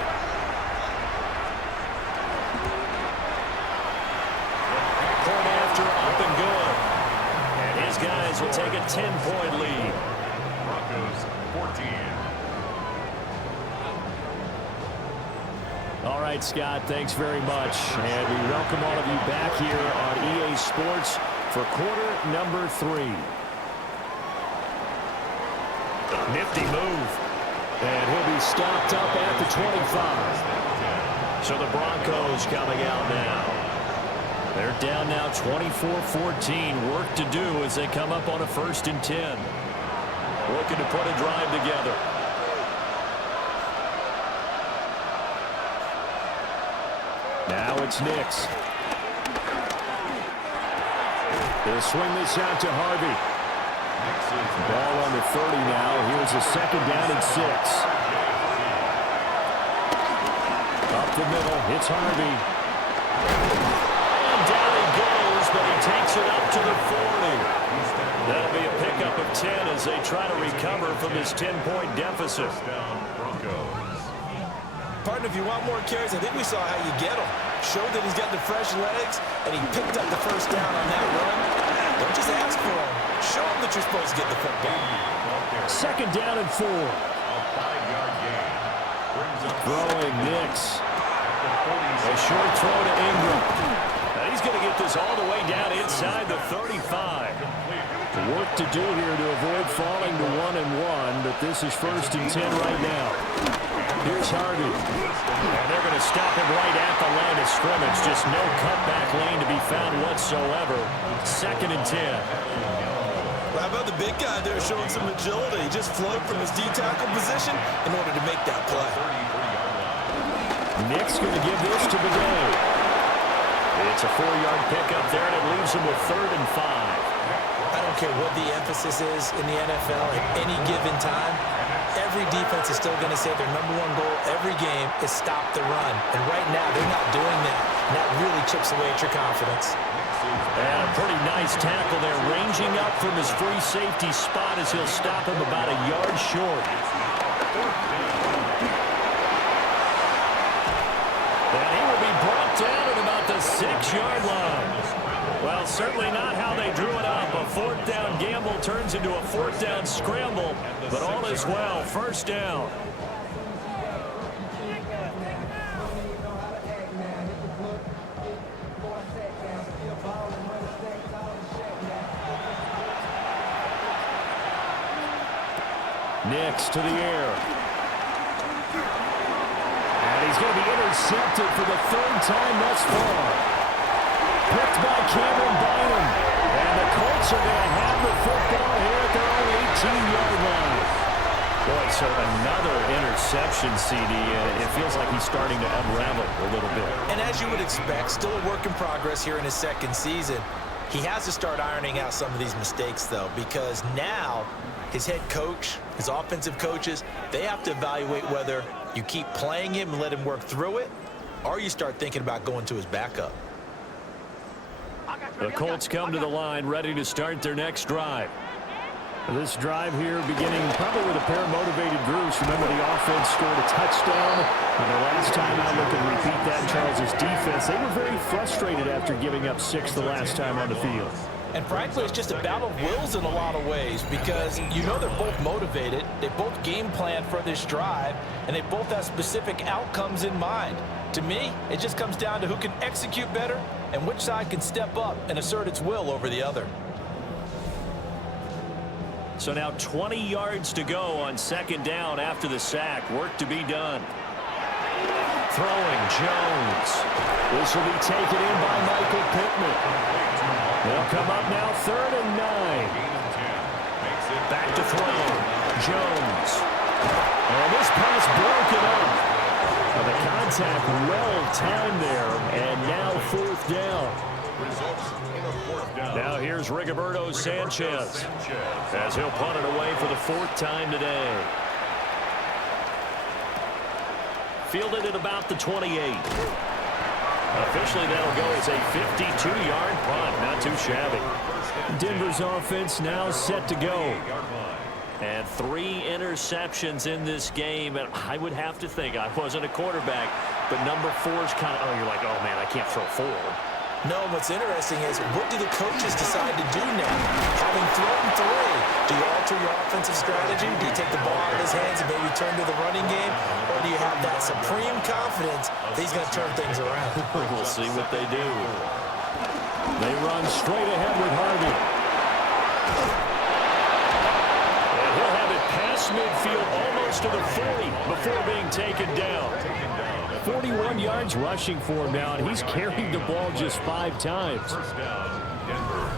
10-point lead. Broncos 14. All right, Scott, thanks very much. And we welcome all of you back here on EA Sports for quarter number 3. Nifty move. And he'll be stopped up at the 25. So the Broncos coming out now. They're down now 24-14. Work to do as they come up on a 1st and 10. Looking to put a drive together. Now it's Nix. They'll swing this out to Harvey. Ball on the 30 now. Here's a 2nd down and 6. Up the middle. It's Harvey. And down he goes, but he takes it up to the 40. That'll be a pickup of 10 as they try to recover from this 10-point deficit. Partner, if you want more carries, I think we saw how you get them. Showed that he's got the fresh legs, and he picked up the 1st down on that run. Don't just ask for him. Show him that you're supposed to get the football. 2nd down and 4. Throwing Nix. A short throw to Ingram. Now he's going to get this all the way down inside the 35. Work to do here to avoid falling to 1-1, but this is 1st and 10 right now. Here's Harvey. And they're going to stop him right at the line of scrimmage. Just no cutback lane to be found whatsoever. 2nd and 10. How about the big guy there showing some agility? He just flowed from his D-tackle position in order to make that play. Nick's going to give this to Madden. It's a 4-yard pickup there, and it leaves him with 3rd and 5. I don't care what the emphasis is in the NFL at any given time. Every defense is still going to say their #1 goal every game is stop the run. And right now, they're not doing that. And that really chips away at your confidence. And a pretty nice tackle there, ranging up from his free safety spot as he'll stop him about a yard short. And he will be brought down at about the 6-yard line. Well, certainly not how they drew it up. A 4th down gamble turns into a 4th down scramble, but all is well. 1st down. Nix to the air. And he's going to be intercepted for the 3rd time thus far. Picked by Cameron Bynum. And the Colts are going to have the football here at their own 18-yard line. Boy, so another interception, CD. It feels like he's starting to unravel a little bit. And as you would expect, still a work in progress here in his 2nd season. He has to start ironing out some of these mistakes, though, because now his head coach, his offensive coaches, they have to evaluate whether you keep playing him and let him work through it, or you start thinking about going to his backup. The Colts come to the line, ready to start their next drive. This drive here beginning probably with a pair of motivated groups. Remember, the offense scored a touchdown. And the last time I look and repeat that, Charles' defense, they were very frustrated after giving up 6 the last time on the field. And frankly, it's just a battle of wills in a lot of ways because you know they're both motivated, they both game plan for this drive, and they both have specific outcomes in mind. To me, it just comes down to who can execute better and which side can step up and assert its will over the other. So now 20 yards to go on 2nd down after the sack. Work to be done. Throwing Jones. This will be taken in by Michael Pittman. They'll come up now 3rd and 9. Back to throw. Jones. And this pass broken up. The contact well timed there. And now 4th down. Now here's Rigoberto Sanchez as he'll punt it away for the 4th time today. Fielded at about the 28. Officially, that'll go as a 52-yard punt. Not too shabby. Denver's offense now set to go. And 3 interceptions in this game. And I would have to think, I wasn't a quarterback, but number 4 is kind of, oh, you're like, oh, man, I can't throw 4. No, what's interesting is what do the coaches decide to do now? Having thrown 3, do you alter your offensive strategy? Do you take the ball out of his hands and maybe turn to the running game? Or do you have that supreme confidence that he's going to turn things around? We'll see what they do. They run straight ahead with Harvey. And he'll have it past midfield almost to the 40 before being taken down. 41 yards rushing for him now, and he's carried the ball just 5 times. First down, Denver.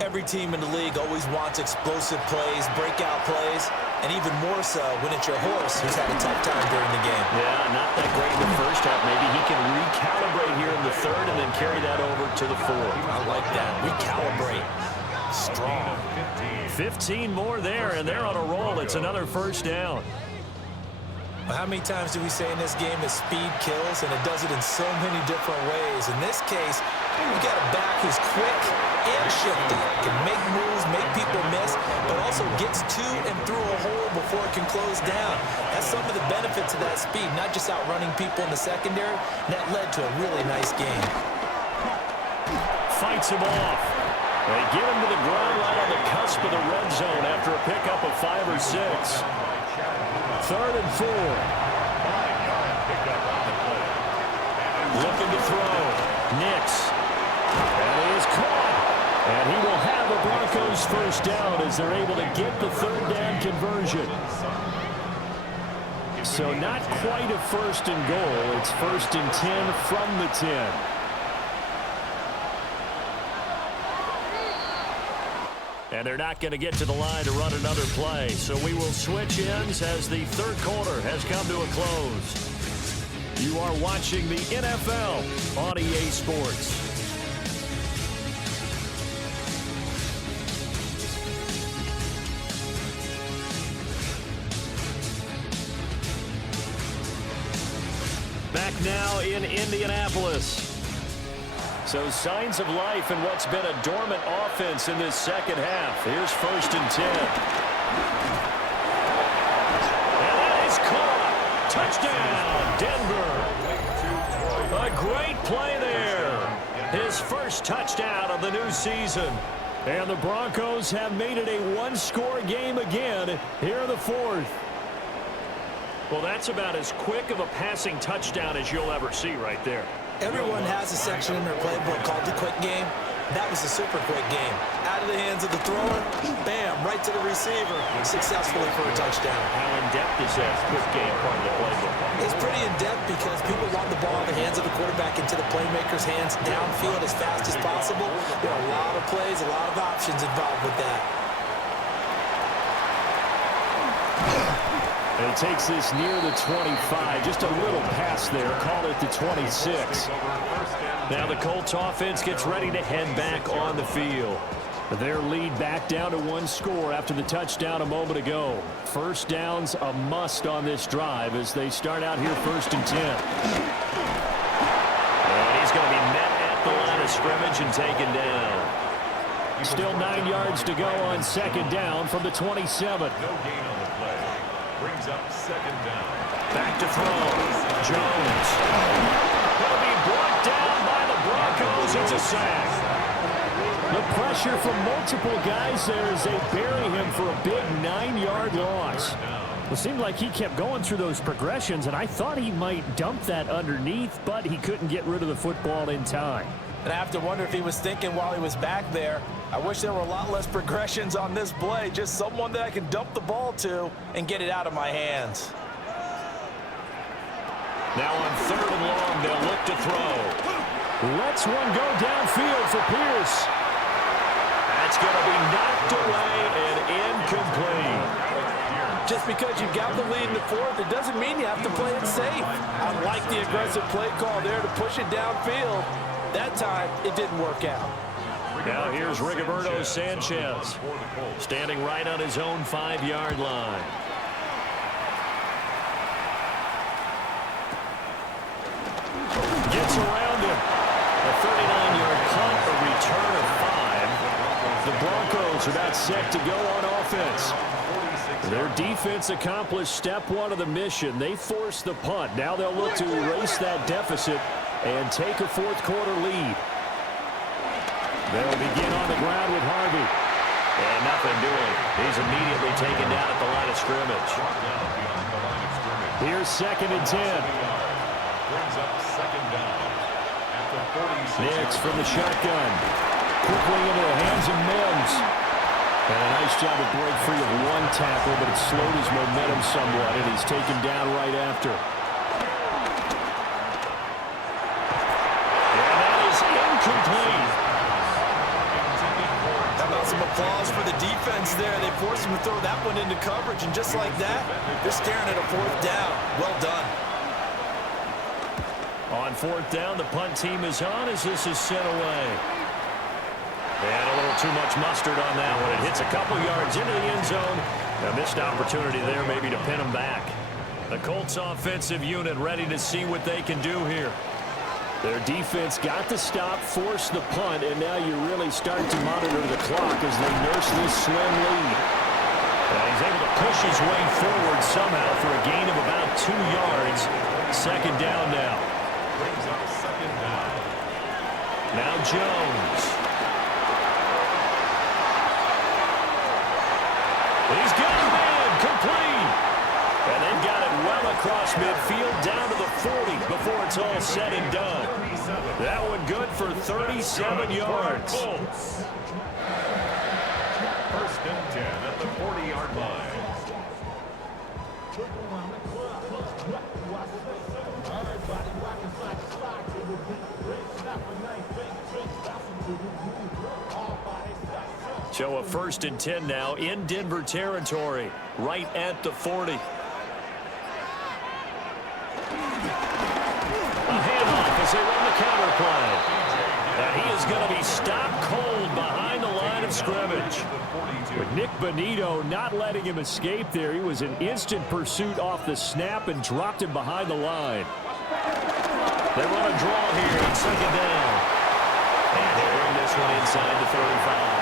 Every team in the league always wants explosive plays, breakout plays, and even more so when it's your horse who's had a tough time during the game. Yeah, not that great in the first half. Maybe he can recalibrate here in the third and then carry that over to the fourth. I like that. Recalibrate. Strong. 15 more there, and they're on a roll. It's another first down. Well, how many times do we say in this game that speed kills, and it does it in so many different ways? In this case, we got a back who's quick and shifty, can make moves, make people miss, but also gets to and through a hole before it can close down. That's some of the benefits of that speed, not just outrunning people in the secondary, and that led to a really nice game. Fights him off. They get him to the ground right on the cusp of the red zone after a pickup of 5 or 6. 3rd and 4. Looking to throw. Nix. And he is caught. And he will have a Broncos first down as they're able to get the 3rd down conversion. So not quite a 1st and goal. It's 1st and 10 from the 10. And they're not going to get to the line to run another play. So we will switch ends as the 3rd quarter has come to a close. You are watching the NFL on EA Sports. Back now in Indianapolis. So signs of life in what's been a dormant offense in this second half. Here's 1st and 10. And that is caught. Touchdown, Denver. A great play there. His first touchdown of the new season. And the Broncos have made it a 1-score game again here in the 4th. Well, that's about as quick of a passing touchdown as you'll ever see right there. Everyone has a section in their playbook called the quick game. That was a super quick game. Out of the hands of the thrower, bam, right to the receiver, successfully for a touchdown. How in-depth is that quick game part of the playbook? It's pretty in-depth because people want the ball in the hands of the quarterback into the playmaker's hands downfield as fast as possible. There are a lot of plays, a lot of options involved with that. And he takes this near the 25. Just a little pass there. Call it the 26. Now the Colts offense gets ready to head back on the field. Their lead back down to 1 score after the touchdown a moment ago. First down's a must on this drive as they start out here 1st and 10. And he's going to be met at the line of scrimmage and taken down. Still 9 yards to go on 2nd down from the 27. No gain on the play. Brings up 2nd down. Back to throw. Jones. Going to be brought down by the Broncos. It's a sack. The pressure from multiple guys there as they bury him for a big 9-yard loss. It seemed like he kept going through those progressions, and I thought he might dump that underneath, but he couldn't get rid of the football in time. And I have to wonder if he was thinking while he was back there, I wish there were a lot less progressions on this play. Just someone that I can dump the ball to and get it out of my hands. Now on 3rd and long, they'll look to throw. Lets one go downfield for Pierce. That's going to be knocked away and incomplete. Just because you've got the lead in the 4th, it doesn't mean you have to play it safe. I like the aggressive play call there to push it downfield. That time, it didn't work out. Now here's Rigoberto Sanchez, standing right on his own 5-yard line. Gets around him. A 39-yard Broncos are about set to go on offense. Their defense accomplished step one of the mission. They forced the punt. Now they'll look to erase that deficit and take a fourth quarter lead. They'll begin on the ground with Harvey. And nothing doing. He's immediately taken down at the line of scrimmage. Here's 2nd and 10. Brings up 2nd down at the 46. Nix from the shotgun. Quickly into the hands of Mims. And a nice job to break free of one tackle, but it slowed his momentum somewhat, and he's taken down right after. And that is incomplete. How about some applause for the defense there? They forced him to throw that one into coverage, and just like that, they're staring at a 4th down. Well done. On 4th down, the punt team is on as this is sent away. And a little too much mustard on that one. It hits a couple yards into the end zone. A missed opportunity there maybe to pin them back. The Colts offensive unit ready to see what they can do here. Their defense got the stop, forced the punt, and now you really start to monitor the clock as they nurse this slim lead. And he's able to push his way forward somehow for a gain of about 2 yards. 2nd down now. Brings up 2nd down. Now Jones. He's got a man complete. And they've got it well across midfield down to the 40 before it's all said and done. That one good for 37 yards. 1st and 10 at the 40-yard line. So a 1st and 10 now in Denver territory, right at the 40. A handoff as they run the counter play. And he is going to be stopped cold behind the line of scrimmage. With Nick Bonito not letting him escape there. He was in instant pursuit off the snap and dropped him behind the line. They run a draw here on 2nd down. And they bring this one inside the 35.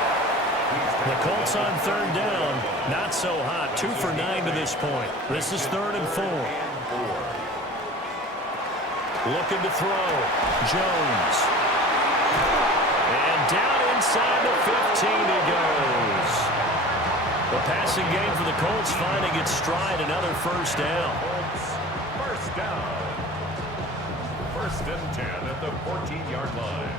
The Colts on 3rd down, not so hot. 2 for 9 to this point. This is 3rd and 4. Looking to throw. Jones. And down inside the 15 he goes. The passing game for the Colts finding its stride, another 1st down. 1st down. 1st and 10 at the 14-yard line.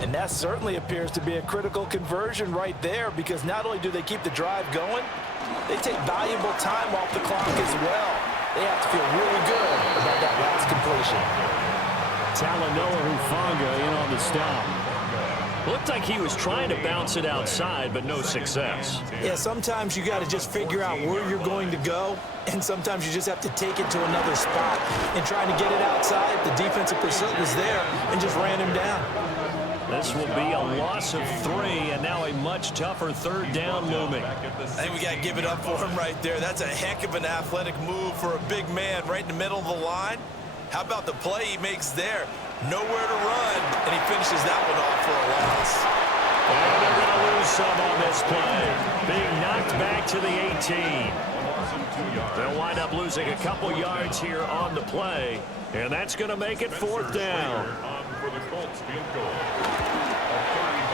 And that certainly appears to be a critical conversion right there, because not only do they keep the drive going, they take valuable time off the clock as well. They have to feel really good about that last completion. Talanoa Hufanga in on the stop. Looked like he was trying to bounce it outside, but no success. Yeah, sometimes you got to just figure out where you're going to go, and sometimes you just have to take it to another spot. And trying to get it outside, the defensive pursuit was there and just ran him down. This will be a loss of 3, and now a much tougher 3rd down looming. I think we got to give it up for him right there. That's a heck of an athletic move for a big man right in the middle of the line. How about the play he makes there? Nowhere to run, and he finishes that one off for a loss. And they're going to lose some on this play. Being knocked back to the 18. They'll wind up losing a couple yards here on the play, and that's going to make it 4th down.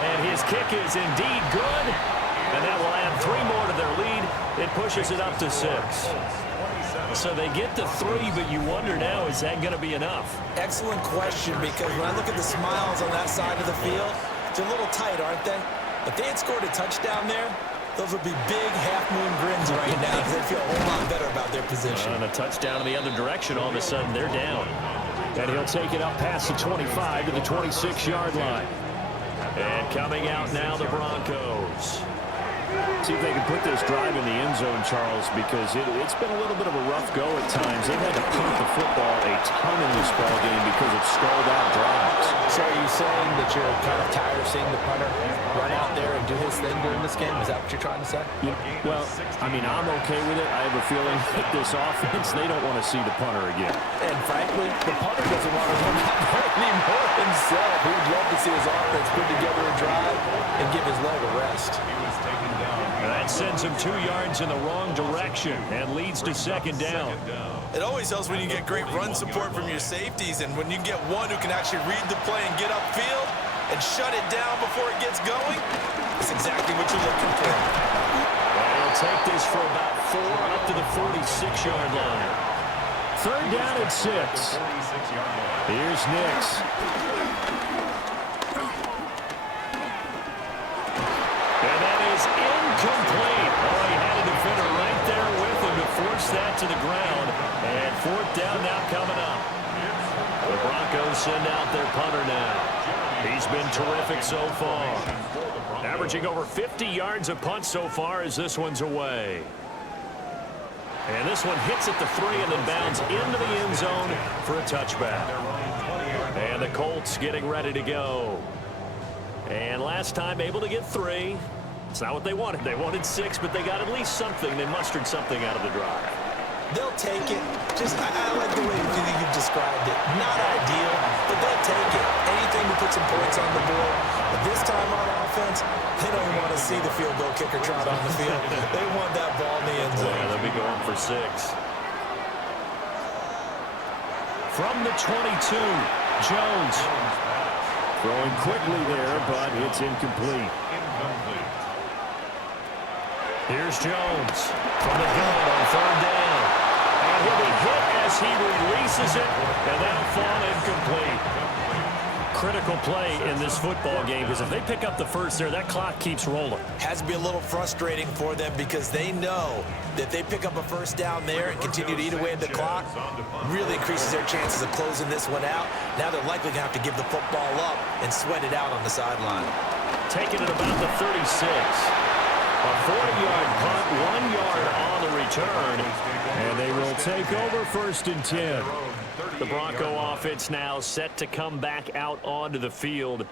And his kick is indeed good, and that will add 3 more to their lead. It pushes it up to 6. So they get the 3, but you wonder now, is that going to be enough? Excellent question, because when I look at the smiles on that side of the field, they're a little tight, aren't they? If they had scored a touchdown there, those would be big half-moon grins right now, because they feel a whole lot better about their position. And a touchdown in the other direction, all of a sudden they're down. And he'll take it up past the 25 to the 26-yard line. And coming out now, the Broncos. See if they can put this drive in the end zone, Charles, because it's been a little bit of a rough go at times. They've had to punt the football a ton in this ball game because of stalled-out drives. So are you saying that you're kind of tired of seeing the punter run out there and do his thing during this game? Is that what you're trying to say? Yeah, well, I mean, I'm okay with it. I have a feeling that this offense, they don't want to see the punter again. And frankly, the punter doesn't want to run out there anymore himself. He would love to see his offense put together a drive and give his leg a rest. He was taken down. That sends him 2 yards in the wrong direction and leads to second down. It always helps when you get great run support from your safeties, and when you get one who can actually read the play and get upfield and shut it down before it gets going, that's exactly what you're looking for. They'll take this for about 4 up to the 46-yard line. Third down at 6. Here's Nix. And that is incomplete. Oh, he had a defender right there with him to force that to the ground. And fourth down now coming up. The Broncos send out their punter now. He's been terrific so far. Averaging over 50 yards a punt so far as this one's away. And this one hits at the 3 and then bounds into the end zone for a touchback. And the Colts getting ready to go. And last time able to get 3. It's not what they wanted. They wanted 6, but they got at least something. They mustered something out of the drive. They'll take it. I like the way you've described it. Not ideal, but they'll take it. Anything to put some points on the board. But this time on offense, they don't want to see the field goal kicker trot on the field. They want that ball in the end zone. Yeah, they'll be going for 6. From the 22, Jones. Throwing quickly there, but it's incomplete. Here's Jones from the gun on third down. And he'll be hit as he releases it, and that'll fall incomplete. Critical play in this football game, because if they pick up the first there, that clock keeps rolling. Has to be a little frustrating for them because they know that they pick up a first down there and continue to eat away at the clock, really increases their chances of closing this one out. Now they're likely going to have to give the football up and sweat it out on the sideline. Taking it about the 36. A 40-yard punt, 1 yard on the return, and they will take over first and 10. The Bronco offense now set to come back out onto the field.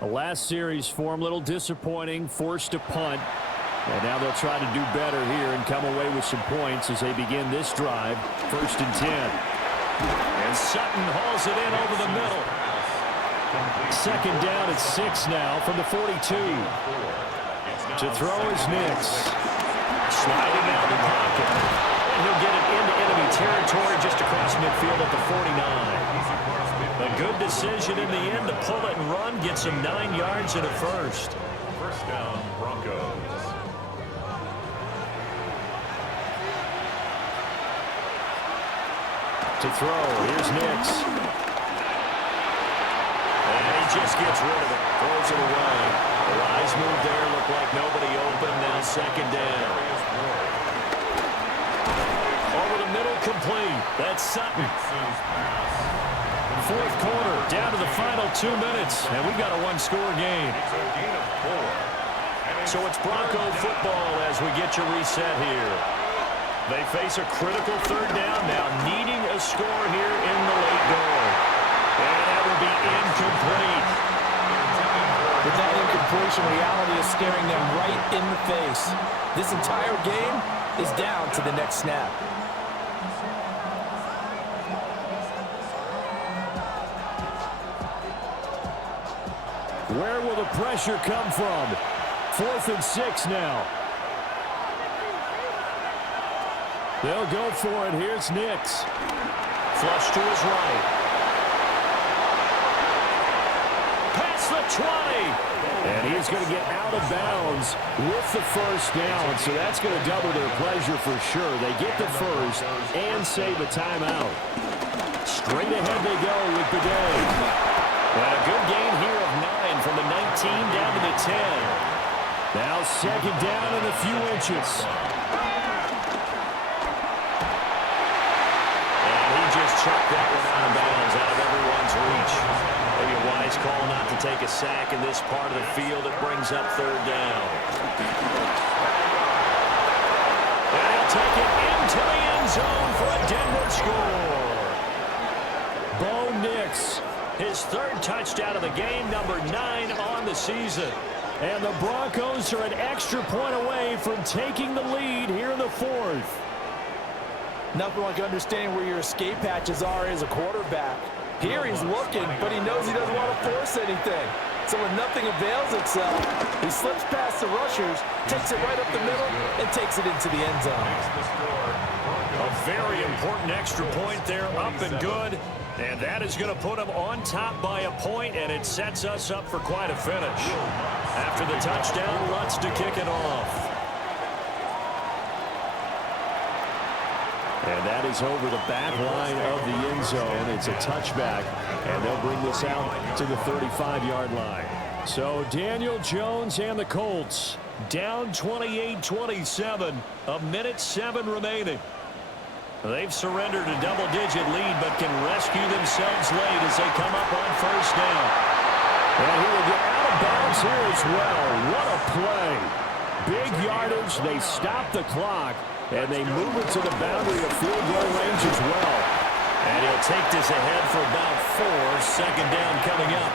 The last series for them, a little disappointing, forced to punt. And now they'll try to do better here and come away with some points as they begin this drive, first and 10. And Sutton hauls it in over the middle. Second down at 6 now from the 42. To throw is Nix. Sliding out of the pocket. And he'll get it into enemy territory just across midfield at the 49. A good decision in the end to pull it and run. Gets him 9 yards and a first. First down, Broncos. To throw, here's Nix. And he just gets rid of it. Throws it away. The rise move there looked like nobody open. Now second down. Over the middle, complete. That's Sutton. Fourth quarter, down to the final 2 minutes. And we've got a one-score game. So it's Bronco football as we get you reset here. They face a critical third down now, needing a score here in the late goal. And that will be incomplete. With that incompletion, reality is staring them right in the face. This entire game is down to the next snap. Where will the pressure come from? 4th and 6 now. They'll go for it. Here's Nix. Flush to his right. Past the 20. And he's going to get out of bounds with the first down. So that's going to double their pleasure for sure. They get the first and save a timeout. Straight ahead they go with the day. And a good gain here of 9 from the 19 down to the 10. Now second down and a few inches. And he just chucked that one out of bounds, out of everyone's reach. Maybe a wise call not to take a sack in this part of the field. It brings up third down. take it into the end zone for a Denver score. Bo Nix, his third touchdown of the game, number 9 on the season. And the Broncos are an extra point away from taking the lead here in the fourth. Nothing like understanding where your escape hatches are as a quarterback. Here he's looking, but he knows he doesn't want to force anything. So when nothing avails itself, he slips past the rushers, takes it right up the middle, and takes it into the end zone. A very important extra point there, up and good. And that is going to put him on top by a point, and it sets us up for quite a finish. After the touchdown, Lutz to kick it off. And that is over the back line of the end zone. It's a touchback, and they'll bring this out to the 35-yard line. So Daniel Jones and the Colts down 28-27, a minute 7 remaining. They've surrendered a double-digit lead, but can rescue themselves late as they come up on first down. And he will get out of bounds here as well. What a play. Big yardage. They stop the clock, and they move it to the boundary of field goal range as well. And he'll take this ahead for about 4. Second down coming up.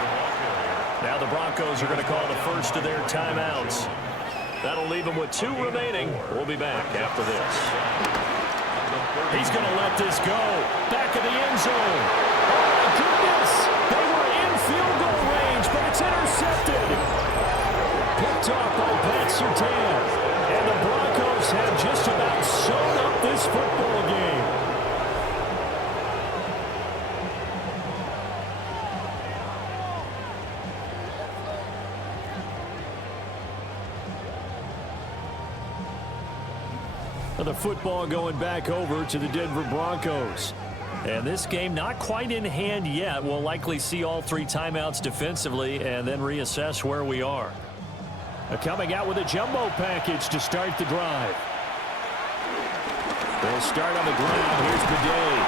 Now the Broncos are going to call the first of their timeouts. That'll leave them with 2 remaining. We'll be back after this. He's going to let this go. Back of the end zone. Oh, my goodness. They were in field goal range, but it's intercepted. Picked off by Pat Surtain. And the Broncos have just about sewn up this football game. The football going back over to the Denver Broncos. And this game not quite in hand yet. We'll likely see all 3 timeouts defensively and then reassess where we are. Coming out with a jumbo package to start the drive. They'll start on the ground. Here's Bidet.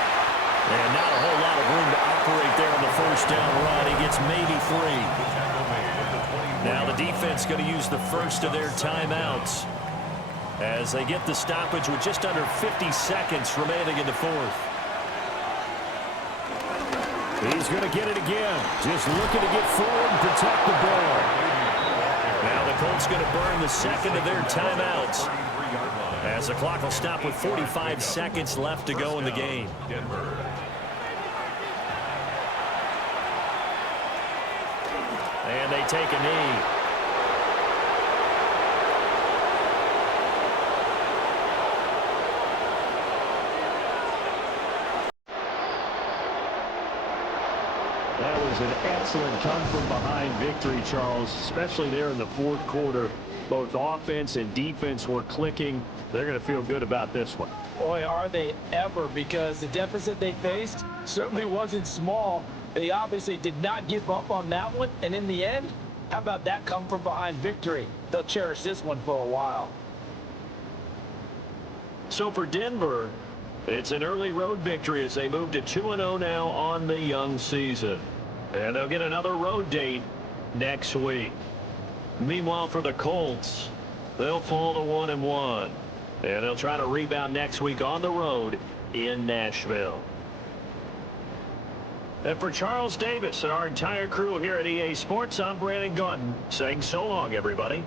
And not a whole lot of room to operate there on the first down run. He gets maybe 3. Now the defense going to use the first of their timeouts as they get the stoppage with just under 50 seconds remaining in the fourth. He's going to get it again. Just looking to get forward and protect the ball. Now the Colts going to burn the second of their timeouts as the clock will stop with 45 seconds left to go in the game. And they take a knee. That was an excellent come-from-behind victory, Charles, especially there in the fourth quarter. Both offense and defense were clicking. They're going to feel good about this one. Boy, are they ever, because the deficit they faced certainly wasn't small. They obviously did not give up on that one, and in the end, how about that come-from-behind victory? They'll cherish this one for a while. So for Denver, it's an early road victory as they move to 2-0 now on the young season. And they'll get another road date next week. Meanwhile, for the Colts, they'll fall to 1-1. And they'll try to rebound next week on the road in Nashville. And for Charles Davis and our entire crew here at EA Sports, I'm Brandon Gaunton saying so long, everybody.